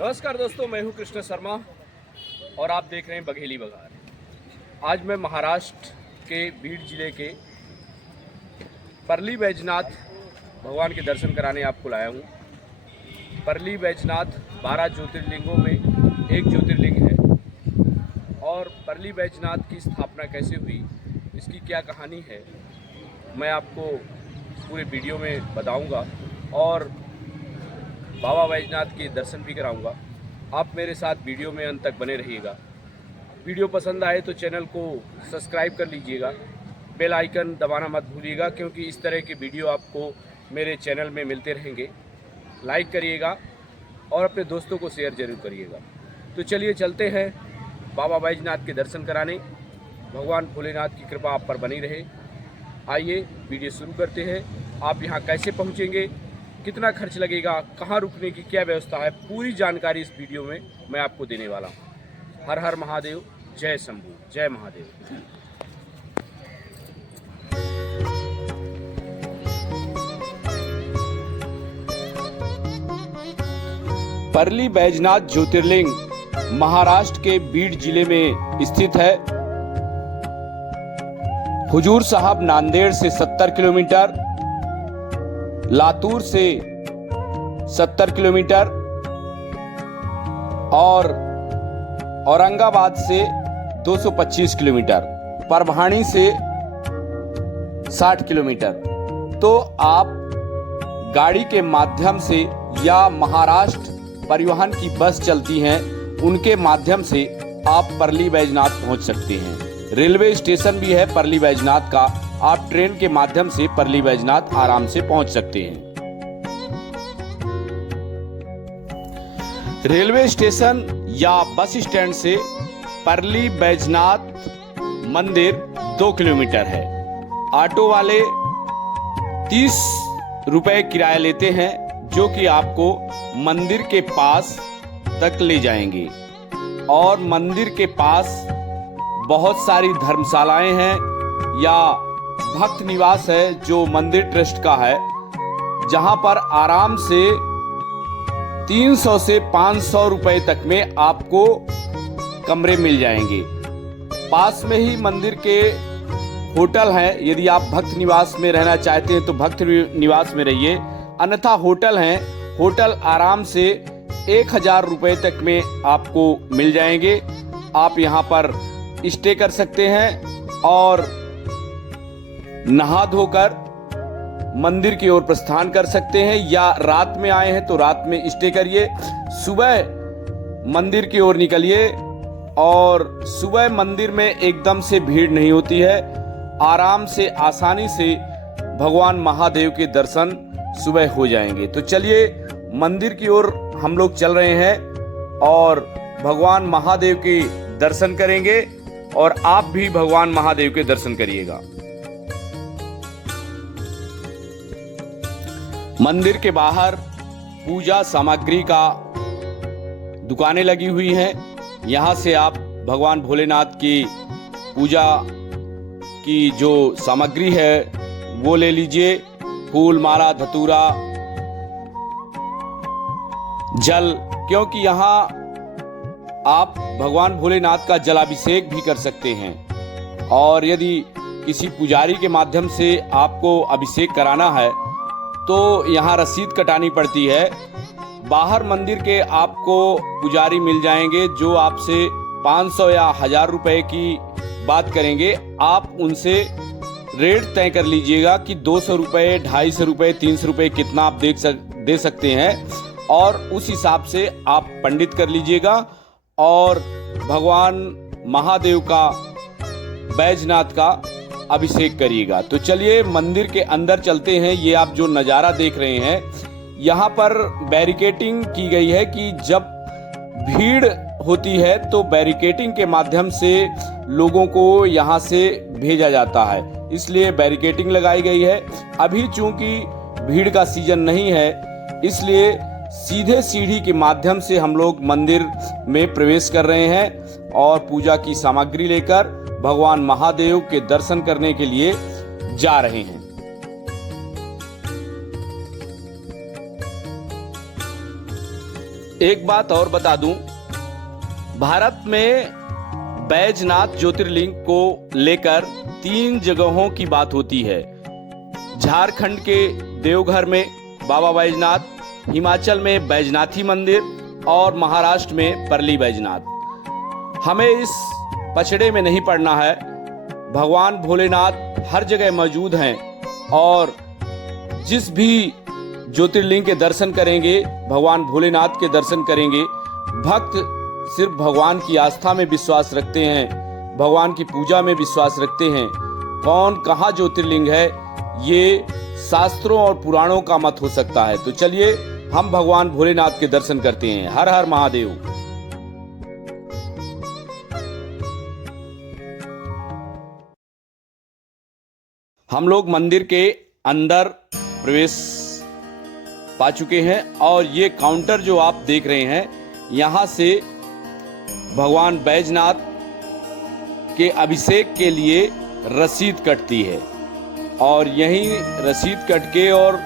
नमस्कार दोस्तों, मैं हूं कृष्ण शर्मा और आप देख रहे हैं बघेली बघार। आज मैं महाराष्ट्र के बीड जिले के परली बैजनाथ भगवान के दर्शन कराने आपको लाया हूं। परली बैजनाथ 12 ज्योतिर्लिंगों में एक ज्योतिर्लिंग है और परली बैजनाथ की स्थापना कैसे हुई, इसकी क्या कहानी है, मैं आपको पूरे वीडियो में बताऊंगा और बाबा बैजनाथ के दर्शन भी कराऊंगा। आप मेरे साथ वीडियो में अंत तक बने रहिएगा। वीडियो पसंद आए तो चैनल को सब्सक्राइब कर लीजिएगा, बेल आइकन दबाना मत भूलिएगा क्योंकि इस तरह के वीडियो आपको मेरे चैनल में मिलते रहेंगे। लाइक करिएगा और अपने दोस्तों को शेयर जरूर करिएगा। तो चलिए चलते हैं बाबा बैजनाथ के दर्शन कराने। भगवान भोलेनाथ की कृपा आप पर बनी रहे। आइए वीडियो शुरू करते हैं। आप यहाँ कैसे पहुँचेंगे, कितना खर्च लगेगा, कहाँ रुकने की क्या व्यवस्था है, पूरी जानकारी इस वीडियो में मैं आपको देने वाला हूँ। हर हर महादेव, जय शंभू, जय महादेव। परली बैजनाथ ज्योतिर्लिंग महाराष्ट्र के बीड जिले में स्थित है। हुजूर साहब नांदेड़ से 70 किलोमीटर, लातूर से 70 किलोमीटर और औरंगाबाद से 225 किलोमीटर, परभाणी से 60 किलोमीटर। तो आप गाड़ी के माध्यम से या महाराष्ट्र परिवहन की बस चलती हैं, उनके माध्यम से आप परली बैजनाथ पहुंच सकते हैं। रेलवे स्टेशन भी है परली बैजनाथ का। आप ट्रेन के माध्यम से परली बैजनाथ आराम से पहुंच सकते हैं। रेलवे स्टेशन या बस स्टैंड से परली बैजनाथ मंदिर 2 किलोमीटर है। ऑटो वाले 30 रुपए किराया लेते हैं, जो कि आपको मंदिर के पास तक ले जाएंगे। और मंदिर के पास बहुत सारी धर्मशालाएं हैं या भक्त निवास है जो मंदिर ट्रस्ट का है, जहां पर आराम से 300 से 500 रुपए तक में आपको कमरे मिल जाएंगे। पास में ही मंदिर के होटल हैं। यदि आप भक्त निवास में रहना चाहते हैं तो भक्त निवास में रहिए, अन्यथा होटल हैं। होटल आराम से 1000 रुपए तक में आपको मिल जाएंगे। आप यहाँ पर स्टे कर सकते हैं और नहा धोकर मंदिर की ओर प्रस्थान कर सकते हैं, या रात में आए हैं तो रात में स्टे करिए। सुबह मंदिर की ओर निकलिए और सुबह मंदिर में एकदम से भीड़ नहीं होती है। आराम से आसानी से भगवान महादेव के दर्शन सुबह हो जाएंगे। तो चलिए मंदिर की ओर हम लोग चल रहे हैं और भगवान महादेव के दर्शन करेंगे और आप भी भगवान महादेव के दर्शन करिएगा। मंदिर के बाहर पूजा सामग्री का दुकानें लगी हुई हैं। यहां से आप भगवान भोलेनाथ की पूजा की जो सामग्री है वो ले लीजिए। फूल, माला, धतूरा, जल, क्योंकि यहां आप भगवान भोलेनाथ का जलाभिषेक भी कर सकते हैं। और यदि किसी पुजारी के माध्यम से आपको अभिषेक कराना है तो यहाँ रसीद कटानी पड़ती है। बाहर मंदिर के आपको पुजारी मिल जाएंगे जो आपसे 500 या 1000 रुपए की बात करेंगे। आप उनसे रेट तय कर लीजिएगा कि 200 रुपए, 250 रुपए, 300 रुपए कितना आप दे सकते हैं, और उस हिसाब से आप पंडित कर लीजिएगा और भगवान महादेव का, बैजनाथ का अभिषेक करिएगा। तो चलिए मंदिर के अंदर चलते हैं। ये आप जो नज़ारा देख रहे हैं, यहाँ पर बैरिकेटिंग की गई है कि जब भीड़ होती है तो बैरिकेटिंग के माध्यम से लोगों को यहाँ से भेजा जाता है, इसलिए बैरिकेटिंग लगाई गई है। अभी चूंकि भीड़ का सीजन नहीं है, इसलिए सीधे सीढ़ी के माध्यम से हम लोग मंदिर में प्रवेश कर रहे हैं और पूजा की सामग्री लेकर भगवान महादेव के दर्शन करने के लिए जा रहे हैं। एक बात और बता दूं, भारत में बैजनाथ ज्योतिर्लिंग को लेकर 3 जगहों की बात होती है। झारखंड के देवघर में बाबा बैजनाथ, हिमाचल में बैजनाथी मंदिर और महाराष्ट्र में परली बैजनाथ। हमें इस पचड़े में नहीं पड़ना है। भगवान भोलेनाथ हर जगह मौजूद हैं और जिस भी ज्योतिर्लिंग के दर्शन करेंगे, भगवान भोलेनाथ के दर्शन करेंगे। भक्त सिर्फ भगवान की आस्था में विश्वास रखते हैं, भगवान की पूजा में विश्वास रखते हैं। कौन कहाँ ज्योतिर्लिंग है, ये शास्त्रों और पुराणों का मत हो सकता है। तो चलिए हम भगवान भोलेनाथ के दर्शन करते हैं। हर हर महादेव। हम लोग मंदिर के अंदर प्रवेश पा चुके हैं और ये काउंटर जो आप देख रहे हैं, यहाँ से भगवान बैजनाथ के अभिषेक के लिए रसीद कटती है और यहीं रसीद कट के और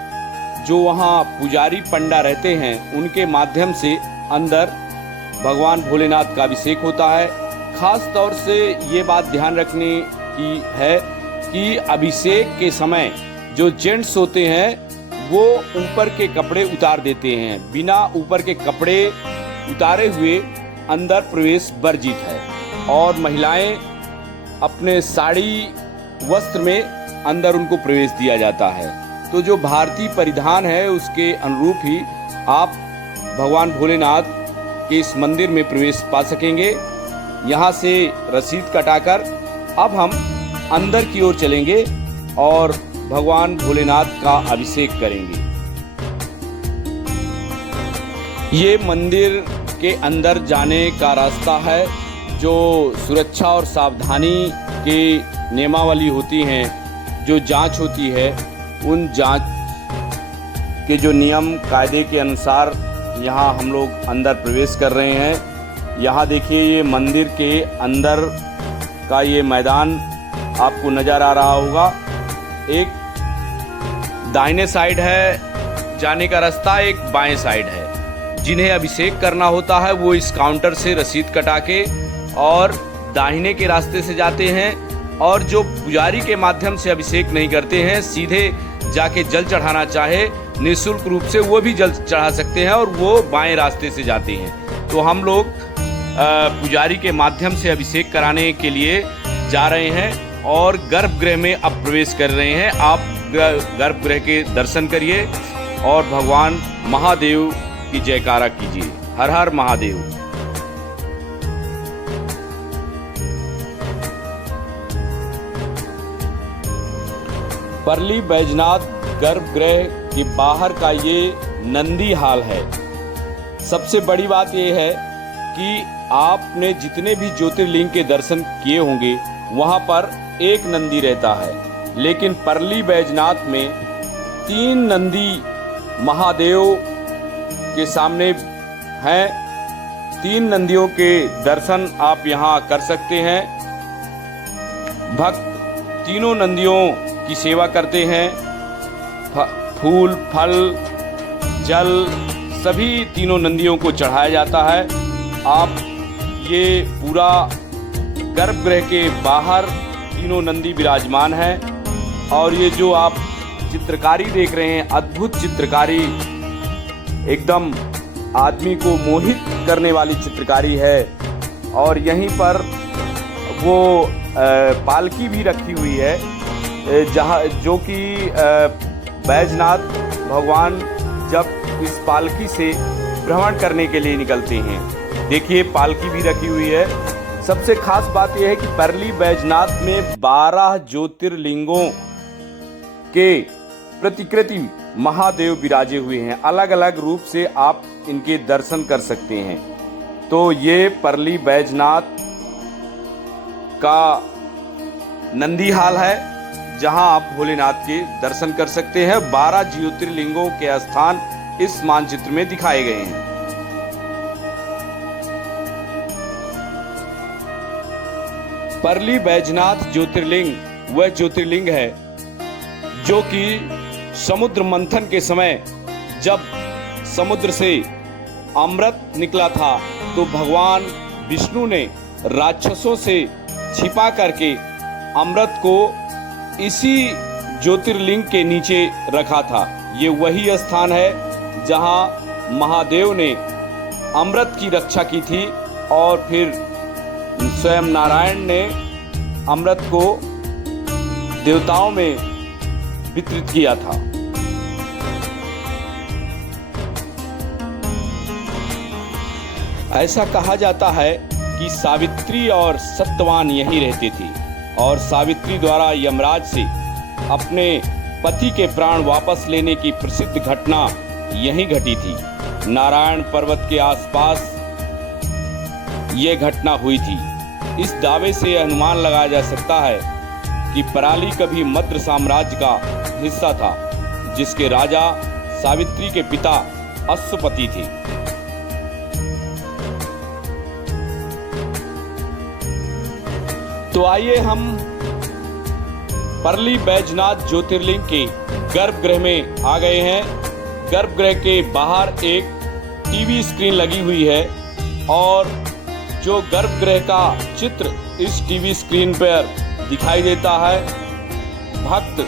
जो वहाँ पुजारी पंडा रहते हैं उनके माध्यम से अंदर भगवान भोलेनाथ का अभिषेक होता है। खास तौर से ये बात ध्यान रखने की है कि अभिषेक के समय जो जेंट्स होते हैं वो ऊपर के कपड़े उतार देते हैं। बिना ऊपर के कपड़े उतारे हुए अंदर प्रवेश वर्जित है और महिलाएं अपने साड़ी वस्त्र में अंदर उनको प्रवेश दिया जाता है। तो जो भारतीय परिधान है उसके अनुरूप ही आप भगवान भोलेनाथ के इस मंदिर में प्रवेश पा सकेंगे। यहाँ से रसीद कटाकर अब हम अंदर की ओर चलेंगे और भगवान भोलेनाथ का अभिषेक करेंगे। ये मंदिर के अंदर जाने का रास्ता है। जो सुरक्षा और सावधानी के नियमावली होती हैं, जो जांच होती है, उन जांच के जो नियम कायदे के अनुसार यहाँ हम लोग अंदर प्रवेश कर रहे हैं। यहाँ देखिए, ये मंदिर के अंदर का ये मैदान आपको नज़र आ रहा होगा। एक दाहिने साइड है जाने का रास्ता, एक बाएं साइड है। जिन्हें अभिषेक करना होता है वो इस काउंटर से रसीद कटा के और दाहिने के रास्ते से जाते हैं, और जो पुजारी के माध्यम से अभिषेक नहीं करते हैं, सीधे जाके जल चढ़ाना चाहे निःशुल्क रूप से वो भी जल चढ़ा सकते हैं और वो बाएं रास्ते से जाते हैं। तो हम लोग पुजारी के माध्यम से अभिषेक कराने के लिए जा रहे हैं और गर्भगृह में अब प्रवेश कर रहे हैं। आप गर्भगृह के दर्शन करिए और भगवान महादेव की जयकारा कीजिए। हर हर महादेव। परली बैजनाथ गर्भगृह के बाहर का ये नंदी हाल है। सबसे बड़ी बात यह है कि आपने जितने भी ज्योतिर्लिंग के दर्शन किए होंगे वहां पर एक नंदी रहता है, लेकिन परली बैजनाथ में 3 नंदी महादेव के सामने हैं। 3 नंदियों के दर्शन आप यहाँ कर सकते हैं। भक्त तीनों नंदियों की सेवा करते हैं। फूल, फल, जल सभी तीनों नंदियों को चढ़ाया जाता है। आप ये पूरा गर्भगृह के बाहर तीनों नंदी विराजमान हैं और ये जो आप चित्रकारी देख रहे हैं, अद्भुत चित्रकारी, एकदम आदमी को मोहित करने वाली चित्रकारी है। और यहीं पर वो पालकी भी रखी हुई है, जो कि बैजनाथ भगवान जब इस पालकी से भ्रमण करने के लिए निकलते हैं। देखिए, पालकी भी रखी हुई है। सबसे खास बात यह है कि परली बैजनाथ में 12 ज्योतिर्लिंगों के प्रतिकृति महादेव विराजे हुए हैं। अलग अलग रूप से आप इनके दर्शन कर सकते हैं। तो ये परली बैजनाथ का नंदी हाल है जहां आप भोलेनाथ के दर्शन कर सकते हैं। 12 ज्योतिर्लिंगों के स्थान इस मानचित्र में दिखाए गए हैं। परली बैजनाथ ज्योतिर्लिंग वह ज्योतिर्लिंग है जो कि समुद्र मंथन के समय जब समुद्र से अमृत निकला था तो भगवान विष्णु ने राक्षसों से छिपा करके अमृत को इसी ज्योतिर्लिंग के नीचे रखा था। ये वही स्थान है जहां महादेव ने अमृत की रक्षा की थी और फिर स्वयं नारायण ने अमृत को देवताओं में वितरित किया था। ऐसा कहा जाता है कि सावित्री और सत्यवान यहीं रहती थी और सावित्री द्वारा यमराज से अपने पति के प्राण वापस लेने की प्रसिद्ध घटना यहीं घटी थी। नारायण पर्वत के आसपास ये घटना हुई थी। इस दावे से अनुमान लगाया जा सकता है कि पराली कभी मद्र साम्राज्य का हिस्सा था, जिसके राजा सावित्री के पिता अश्वपति थे। तो आइए हम परली बैजनाथ ज्योतिर्लिंग के गर्भगृह में आ गए हैं। गर्भगृह के बाहर एक टीवी स्क्रीन लगी हुई है और जो गर्भगृह का चित्र इस टीवी स्क्रीन पर दिखाई देता है, भक्त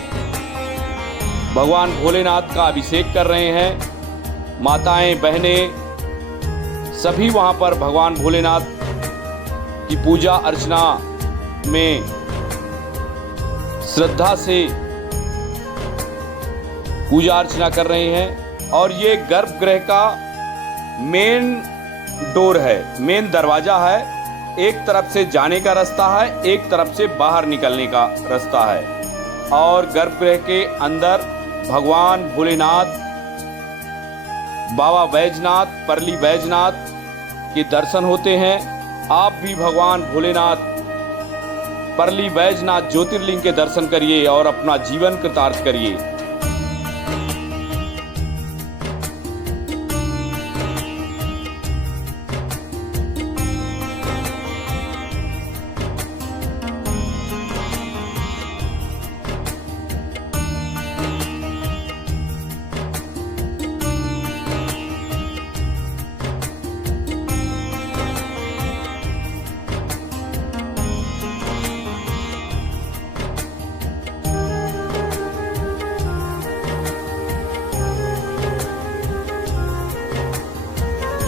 भगवान भोलेनाथ का अभिषेक कर रहे हैं। माताएं, बहनें सभी वहां पर भगवान भोलेनाथ की पूजा अर्चना में श्रद्धा से पूजा अर्चना कर रहे हैं। और ये गर्भगृह का मेन डोर है, मेन दरवाजा है। एक तरफ से जाने का रास्ता है, एक तरफ से बाहर निकलने का रास्ता है। और गर्भगृह के अंदर भगवान भोलेनाथ, बाबा बैजनाथ, परली बैजनाथ के दर्शन होते हैं। आप भी भगवान भोलेनाथ, परली बैजनाथ ज्योतिर्लिंग के दर्शन करिए और अपना जीवन कृतार्थ करिए।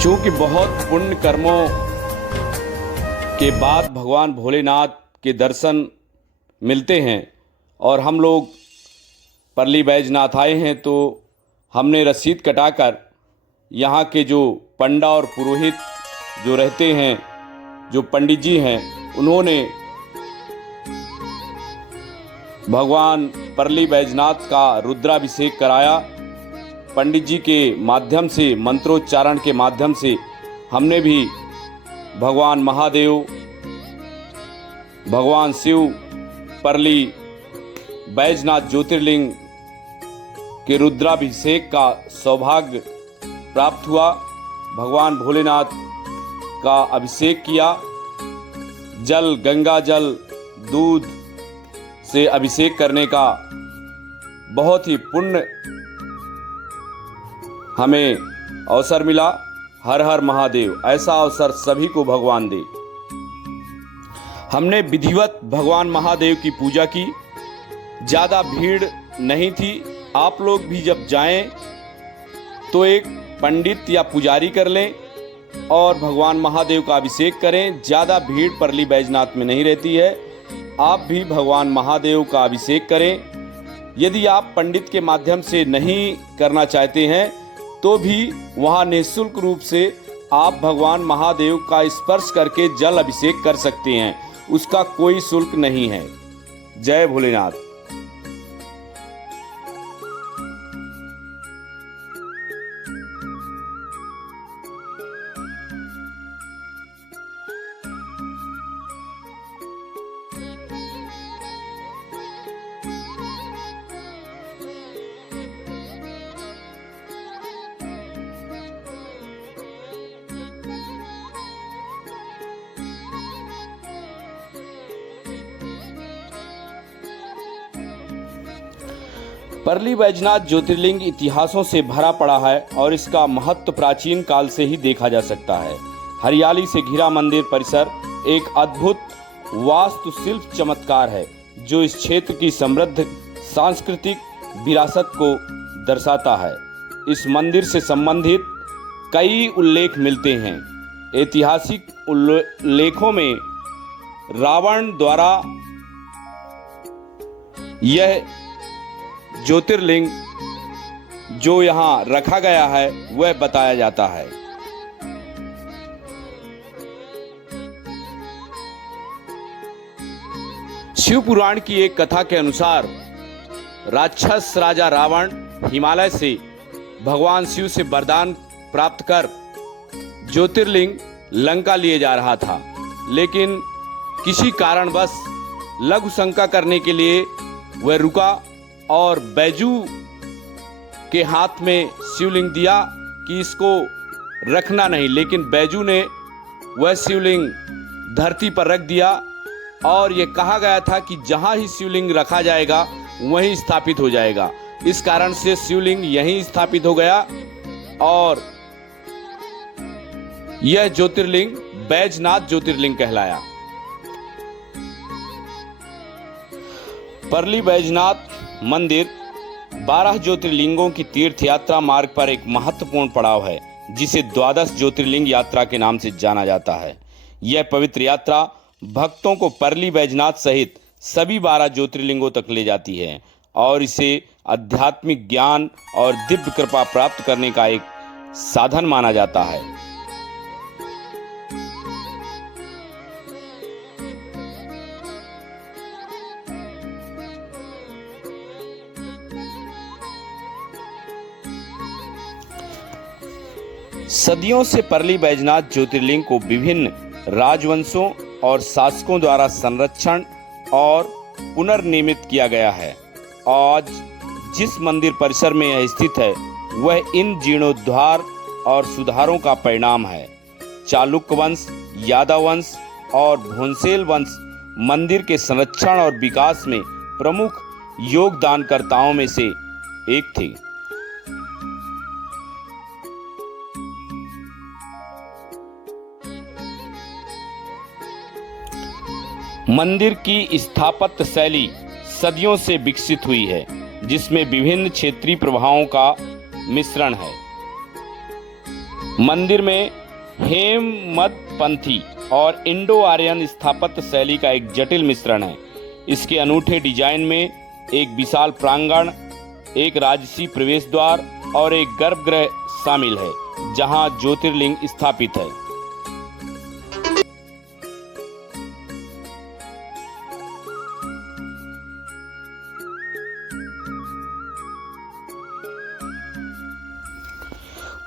चूंकि बहुत पुण्य कर्मों के बाद भगवान भोलेनाथ के दर्शन मिलते हैं और हम लोग परली बैजनाथ आए हैं, तो हमने रसीद कटाकर यहाँ के जो पंडा और पुरोहित जो रहते हैं, जो पंडित जी हैं, उन्होंने भगवान परली बैजनाथ का रुद्राभिषेक कराया। पंडित जी के माध्यम से, मंत्रोच्चारण के माध्यम से हमने भी भगवान महादेव, भगवान शिव, परली बैजनाथ ज्योतिर्लिंग के रुद्राभिषेक का सौभाग्य प्राप्त हुआ। भगवान भोलेनाथ का अभिषेक किया। जल, गंगा जल, दूध से अभिषेक करने का बहुत ही पुण्य हमें अवसर मिला। हर हर महादेव, ऐसा अवसर सभी को भगवान दे। हमने विधिवत भगवान महादेव की पूजा की। ज़्यादा भीड़ नहीं थी। आप लोग भी जब जाएं तो एक पंडित या पुजारी कर लें और भगवान महादेव का अभिषेक करें। ज़्यादा भीड़ परली बैजनाथ में नहीं रहती है। आप भी भगवान महादेव का अभिषेक करें। यदि आप पंडित के माध्यम से नहीं करना चाहते हैं तो भी वहाँ निःशुल्क रूप से आप भगवान महादेव का स्पर्श करके जल अभिषेक कर सकते हैं। उसका कोई शुल्क नहीं है। जय भोलेनाथ। परली बैजनाथ ज्योतिर्लिंग इतिहासों से भरा पड़ा है और इसका महत्व प्राचीन काल से ही देखा जा सकता है। हरियाली से घिरा मंदिर परिसर एक अद्भुत वास्तुशिल्प चमत्कार है जो इस क्षेत्र की समृद्ध सांस्कृतिक विरासत को दर्शाता है। इस मंदिर से संबंधित कई उल्लेख मिलते हैं। ऐतिहासिक उल्लेखों में रावण द्वारा यह ज्योतिर्लिंग जो यहाँ रखा गया है वह बताया जाता है। शिव पुराण की एक कथा के अनुसार राक्षस राजा रावण हिमालय से भगवान शिव से वरदान प्राप्त कर ज्योतिर्लिंग लंका लिए जा रहा था, लेकिन किसी कारणवश लघु शंका करने के लिए वह रुका और बैजू के हाथ में शिवलिंग दिया कि इसको रखना नहीं, लेकिन बैजू ने वह शिवलिंग धरती पर रख दिया और ये कहा गया था कि जहां ही शिवलिंग रखा जाएगा वहीं स्थापित हो जाएगा। इस कारण से शिवलिंग यहीं स्थापित हो गया और यह ज्योतिर्लिंग बैजनाथ ज्योतिर्लिंग कहलाया। परली बैजनाथ मंदिर 12 ज्योतिर्लिंगों की तीर्थ यात्रा मार्ग पर एक महत्वपूर्ण पड़ाव है जिसे द्वादश ज्योतिर्लिंग यात्रा के नाम से जाना जाता है। यह पवित्र यात्रा भक्तों को परली बैजनाथ सहित सभी 12 ज्योतिर्लिंगों तक ले जाती है और इसे आध्यात्मिक ज्ञान और दिव्य कृपा प्राप्त करने का एक साधन माना जाता है। सदियों से परली बैजनाथ ज्योतिर्लिंग को विभिन्न राजवंशों और शासकों द्वारा संरक्षण और पुनर्निर्मित किया गया है। आज जिस मंदिर परिसर में यह स्थित है वह इन जीर्णोद्धार और सुधारों का परिणाम है। चालुक्य वंश, यादव वंश और भोंसेल वंश मंदिर के संरक्षण और विकास में प्रमुख योगदानकर्ताओं में से एक थे। मंदिर की स्थापत्य शैली सदियों से विकसित हुई है जिसमें विभिन्न क्षेत्रीय प्रभावों का मिश्रण है। मंदिर में हेममतपंथी और इंडो आर्यन स्थापत्य शैली का एक जटिल मिश्रण है। इसके अनूठे डिजाइन में एक विशाल प्रांगण, एक राजसी प्रवेश द्वार और एक गर्भगृह शामिल है जहां ज्योतिर्लिंग स्थापित है।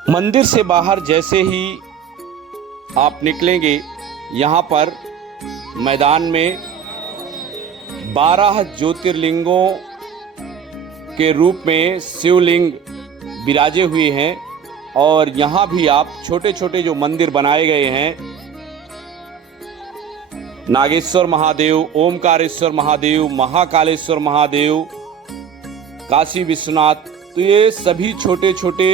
मंदिर से बाहर जैसे ही आप निकलेंगे यहाँ पर मैदान में 12 ज्योतिर्लिंगों के रूप में शिवलिंग विराजे हुए हैं और यहाँ भी आप छोटे छोटे जो मंदिर बनाए गए हैं, नागेश्वर महादेव, ओमकारेश्वर महादेव, महाकालेश्वर महादेव, काशी विश्वनाथ, तो ये सभी छोटे छोटे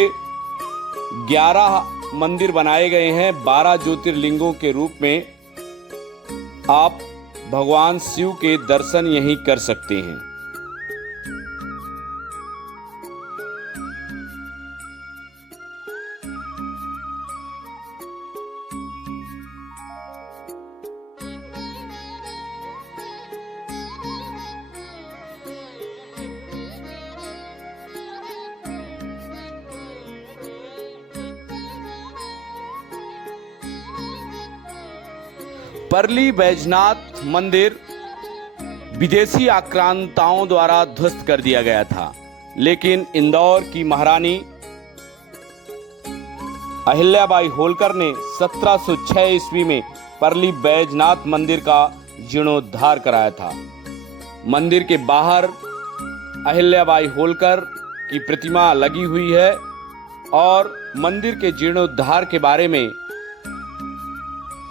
11 मंदिर बनाए गए हैं 12 ज्योतिर्लिंगों के रूप में। आप भगवान शिव के दर्शन यहीं कर सकते हैं। परली बैजनाथ मंदिर विदेशी आक्रांताओं द्वारा ध्वस्त कर दिया गया था, लेकिन इंदौर की महारानी अहिल्याबाई होलकर ने 1706 ईस्वी में परली बैजनाथ मंदिर का जीर्णोद्धार कराया था। मंदिर के बाहर अहिल्याबाई होलकर की प्रतिमा लगी हुई है और मंदिर के जीर्णोद्धार के बारे में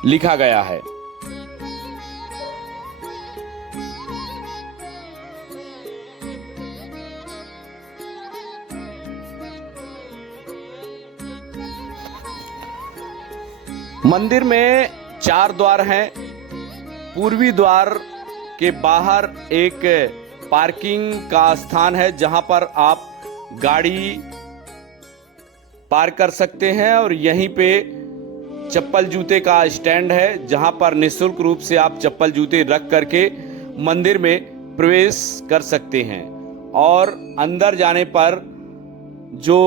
लिखा गया है। मंदिर में 4 द्वार हैं। पूर्वी द्वार के बाहर एक पार्किंग का स्थान है जहां पर आप गाड़ी पार्क कर सकते हैं और यहीं पे चप्पल जूते का स्टैंड है जहां पर निःशुल्क रूप से आप चप्पल जूते रख करके मंदिर में प्रवेश कर सकते हैं। और अंदर जाने पर जो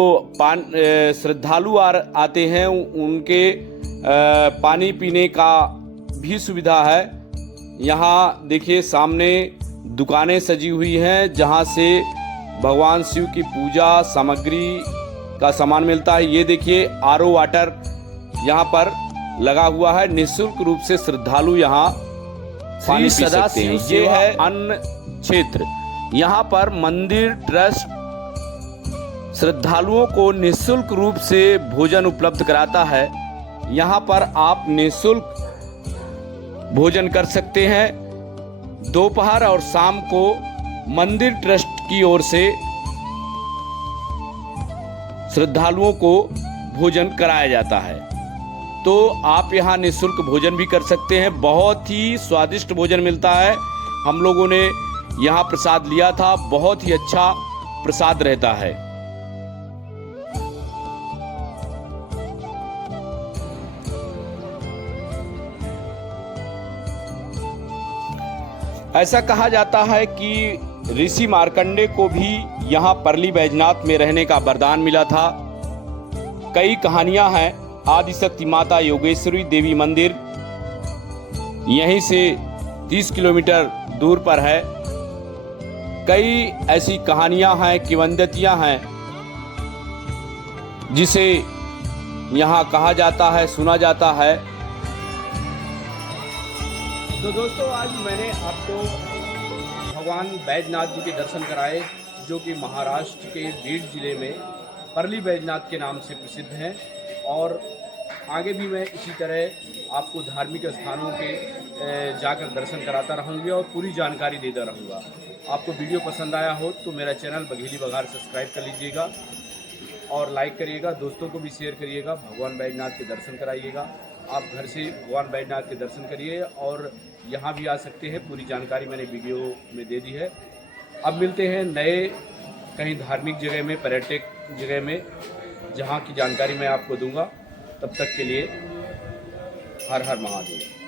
श्रद्धालु आते हैं उनके पानी पीने का भी सुविधा है। यहाँ देखिए सामने दुकानें सजी हुई हैं जहाँ से भगवान शिव की पूजा सामग्री का सामान मिलता है। ये देखिए आरओ वाटर यहाँ पर लगा हुआ है। निःशुल्क रूप से श्रद्धालु यहाँ पानी पी सकते हैं। ये है अन्न क्षेत्र। यहाँ पर मंदिर ट्रस्ट श्रद्धालुओं को निःशुल्क रूप से भोजन उपलब्ध कराता है। यहाँ पर आप निःशुल्क भोजन कर सकते हैं। दोपहर और शाम को मंदिर ट्रस्ट की ओर से श्रद्धालुओं को भोजन कराया जाता है, तो आप यहाँ निःशुल्क भोजन भी कर सकते हैं। बहुत ही स्वादिष्ट भोजन मिलता है। हम लोगों ने यहाँ प्रसाद लिया था, बहुत ही अच्छा प्रसाद रहता है। ऐसा कहा जाता है कि ऋषि मार्कंडे को भी यहाँ परली बैजनाथ में रहने का वरदान मिला था। कई कहानियां हैं। आदिशक्ति माता योगेश्वरी देवी मंदिर यहीं से 30 किलोमीटर दूर पर है। कई ऐसी कहानियां हैं, किंवदंतियां हैं जिसे यहाँ कहा जाता है, सुना जाता है। तो दोस्तों, आज मैंने आपको भगवान बैजनाथ जी के दर्शन कराए, जो कि महाराष्ट्र के बीड जिले में परली बैजनाथ के नाम से प्रसिद्ध हैं। और आगे भी मैं इसी तरह आपको धार्मिक स्थानों के जाकर दर्शन कराता रहूँगा और पूरी जानकारी देता रहूँगा। आपको वीडियो पसंद आया हो तो मेरा चैनल बघेली बघार सब्सक्राइब कर लीजिएगा और लाइक करिएगा, दोस्तों को भी शेयर करिएगा। भगवान बैजनाथ के दर्शन कराइएगा। आप घर से भगवान बैजनाथ के दर्शन करिए और यहाँ भी आ सकते हैं। पूरी जानकारी मैंने वीडियो में दे दी है। अब मिलते हैं नए कहीं धार्मिक जगह में, पर्यटक जगह में, जहाँ की जानकारी मैं आपको दूंगा। तब तक के लिए हर हर महादेव।